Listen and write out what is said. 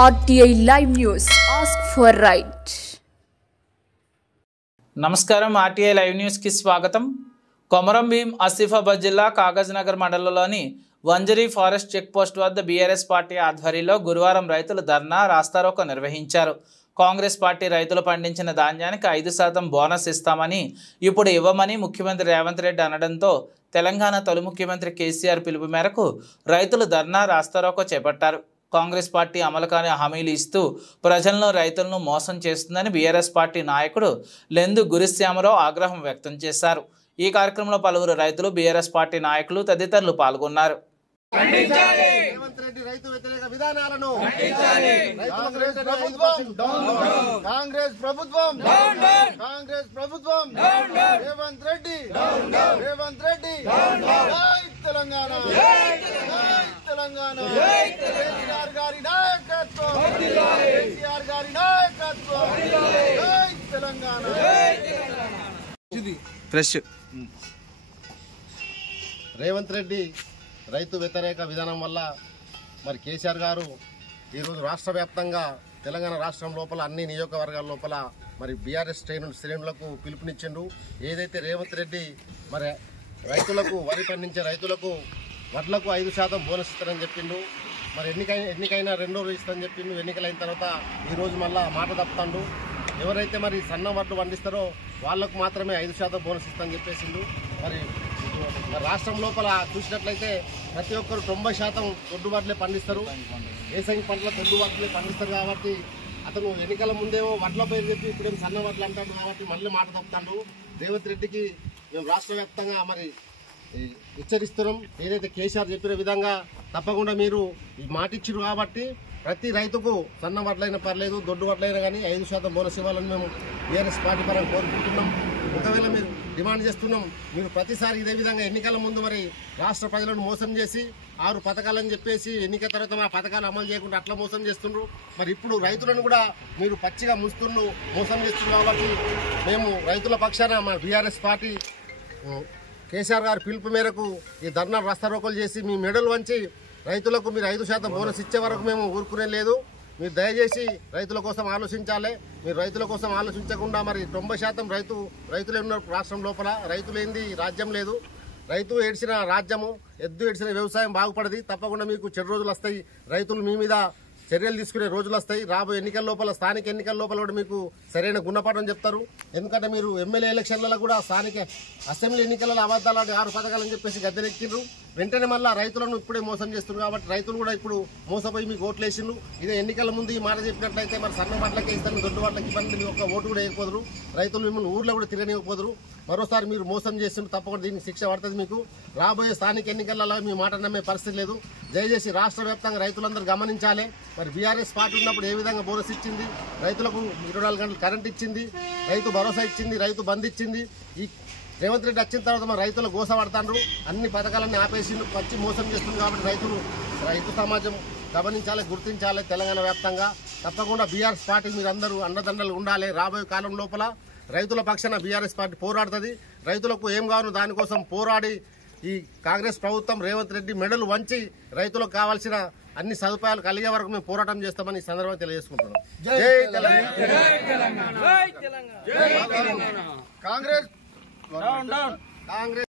RTI Live News. Ask for right. నమస్కారం RTI live news కి స్వాగతం. కొమరం భీం ఆసిఫాబాద్ జిల్లా కాగజ్ నగర్ మండలంలోని వంజరీ ఫారెస్ట్ చెక్ పోస్ట్ వద్ద బీఆర్ఎస్ పార్టీ ఆధ్వర్యంలో గురువారం రైతులు ధర్నా రాస్తారోకో నిర్వహించారు. కాంగ్రెస్ పార్టీ రైతులు పండించిన ధాన్యానికి 5% బోనస్ ఇస్తామని ఇప్పుడు ఇవ్వమని ముఖ్యమంత్రి రేవంత్ రెడ్డి అనడంతో తెలంగాణ తొలి ముఖ్యమంత్రి కేసీఆర్ పిలుపు మేరకు రైతులు ధర్నా రాస్తారోకో చేపట్టారు. కాంగ్రెస్ పార్టీ అమలు కాని హామీలు ఇస్తూ ప్రజలను రైతులను మోసం చేస్తుందని బీఆర్ఎస్ పార్టీ నాయకుడు లెందు గురిశ్యామరావు ఆగ్రహం వ్యక్తం చేశారు. ఈ కార్యక్రమంలో పలువురు రైతులు, బీఆర్ఎస్ పార్టీ నాయకులు తదితరులు పాల్గొన్నారు. రేవంత్ రెడ్డి రైతు వ్యతిరేక విధానం వల్ల మరి కేసీఆర్ గారు ఈరోజు రాష్ట్ర వ్యాప్తంగా తెలంగాణ రాష్ట్రం లోపల అన్ని నియోజకవర్గాల లోపల మరి బీఆర్ఎస్ శ్రేణులకు పిలుపునిచ్చిండు. ఏదైతే రేవంత్ రెడ్డి మరి రైతులకు వరి పండించే రైతులకు వడ్లకు 5% బోనస్ ఇస్తారని చెప్పిండు. మరి ఎన్నికైనా 2 రోజులు ఇస్తారని చెప్పిండు. ఎన్నికలైన తర్వాత ఈరోజు మళ్ళా మాట తప్పుతాడు. ఎవరైతే మరి సన్న వడ్లు పండిస్తారో వాళ్లకు మాత్రమే 5% బోనస్ ఇస్తారని చెప్పేసిండు. మరి రాష్ట్రం లోపల చూసినట్లయితే ప్రతి ఒక్కరు 90% దొడ్డు వడ్లే పండిస్తారు. వేసంగి పంటల దొడ్డు వడ్లే పండిస్తారు. కాబట్టి అతను ఎన్నికల ముందేమో వడ్ల పేరు చెప్పి ఇప్పుడేమో సన్న వడ్లు అంటాడు. కాబట్టి మళ్ళీ మాట తప్పుతాడు. రేవంత్ రెడ్డికి మేము రాష్ట్ర వ్యాప్తంగా మరి హెచ్చరిస్తున్నాం. ఏదైతే కేసీఆర్ చెప్పిన విధంగా తప్పకుండా మీరు ఈ మాట ఇచ్చారు కాబట్టి ప్రతి రైతుకు సన్న వడ్లైనా పర్లేదు, దొడ్డు వడ్లైనా కానీ 5% బోనస్ ఇవ్వాలని మేము బీఆర్ఎస్ పార్టీ పరంగా కోరుకుంటున్నాం. ఒకవేళ మీరు డిమాండ్ చేస్తున్నాం, మీరు ప్రతిసారి ఇదే విధంగా ఎన్నికల ముందు మరి రాష్ట్ర ప్రజలను మోసం చేసి 6 పథకాలని చెప్పేసి ఎన్నికల తర్వాత మా పథకాలు అమలు చేయకుండా అట్లా మోసం చేస్తున్నారు. మరి ఇప్పుడు రైతులను కూడా మీరు పచ్చిగా మోసం చేస్తున్నారు. కాబట్టి మేము రైతుల పక్షాన మా బీఆర్ఎస్ పార్టీ కేసీఆర్ గారి పిలుపు మేరకు ఈ ధర్నా రాస్తారోకోలు చేసి మీ మెడలు వంచి రైతులకు మీరు 5% బోనస్ ఇచ్చే వరకు మేము ఊరుకునే లేదు. మీరు దయచేసి రైతుల కోసం ఆలోచించాలి. మీరు రైతుల కోసం ఆలోచించకుండా మరి 90% రైతులే ఉన్నారు రాష్ట్రం లోపల. రైతులేంది రాజ్యం లేదు. రైతు ఏడ్చిన రాజ్యము, ఎద్దు ఏడ్చిన వ్యవసాయం బాగుపడది. తప్పకుండా మీకు చెడు రోజులు వస్తాయి. రైతులు మీ మీద చర్యలు తీసుకునే రోజులు వస్తాయి. రాబోయే ఎన్నికల లోపల, స్థానిక ఎన్నికల లోపల కూడా మీకు సరైన గుణపాఠం చెప్తారు. ఎందుకంటే మీరు ఎమ్మెల్యే ఎలక్షన్లలో కూడా స్థానిక అసెంబ్లీ ఎన్నికలలో అబద్ధాలు 6 పథకాలని చెప్పేసి గద్దెనెక్కిండ్రు. వెంటనే మళ్ళీ రైతులను ఇప్పుడే మోసం చేస్తున్నారు. కాబట్టి రైతులు కూడా ఇప్పుడు మోసపోయి మీకు ఓట్లు వేసిండ్రు. ఇదే ఎన్నికల ముందు ఈ మాట చెప్పినట్లయితే మరి సన్న వాట్లకే ఇస్తాను, దొడ్డు వాట్లకి ఇబ్బంది, మీరు ఒక్క ఓటు కూడా వేయకపోదురు. రైతులు మిమ్మల్ని ఊర్లో కూడా తిరగనివ్వకపోదురు. మరోసారి మీరు మోసం చేస్తుండ్రు. తప్పకుండా దీనికి శిక్ష పడుతుంది మీకు. రాబోయే స్థానిక ఎన్నికలలో మీ మాట నమ్మే పరిస్థితి లేదు. దయచేసి రాష్ట్ర వ్యాప్తంగా రైతులందరూ గమనించాలి. మరి బీఆర్ఎస్ పార్టీ ఉన్నప్పుడు ఏ విధంగా బోనస్ ఇచ్చింది, రైతులకు 24 గంటలు కరెంట్ ఇచ్చింది, రైతు భరోసా ఇచ్చింది, రైతు బంద్ ఇచ్చింది. ఈ రేవంత్ రెడ్డి వచ్చిన తర్వాత మన రైతులు గోస పడతాండ్రు. అన్ని పథకాలన్నీ ఆపేసి వచ్చి మోసం చేస్తుంది. కాబట్టి రైతు సమాజం గమనించాలి, గుర్తించాలి. తెలంగాణ వ్యాప్తంగా తప్పకుండా బీఆర్ఎస్ పార్టీ మీరందరూ అండదండలు ఉండాలి. రాబోయే కాలం లోపల రైతుల పక్షాన బీఆర్ఎస్ పార్టీ పోరాడుతుంది. రైతులకు ఏం కావాలో దానికోసం పోరాడి ఈ కాంగ్రెస్ ప్రభుత్వం రేవంత్ రెడ్డి మెడలు వంచి రైతులకు కావాల్సిన అన్ని సదుపాయాలు కలిగే వరకు మేము పోరాటం చేస్తామని ఈ సందర్భంగా తెలియజేసుకుంటున్నాం. జై తెలంగాణ. కాంగ్రెస్